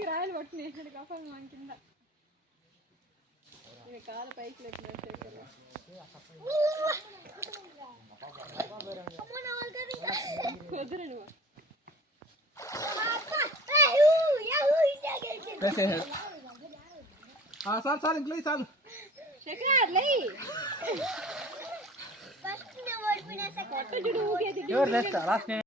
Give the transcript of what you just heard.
చేతికి రాయలు పట్టిన కఫం మన కింద ఇది కాలు పైకి లేపినట్టే కదా వద్దురా నువ్వు చాలు ఇంట్లో చాలు శేఖర్ లే ఎవరు లేస్తా లాస్ట్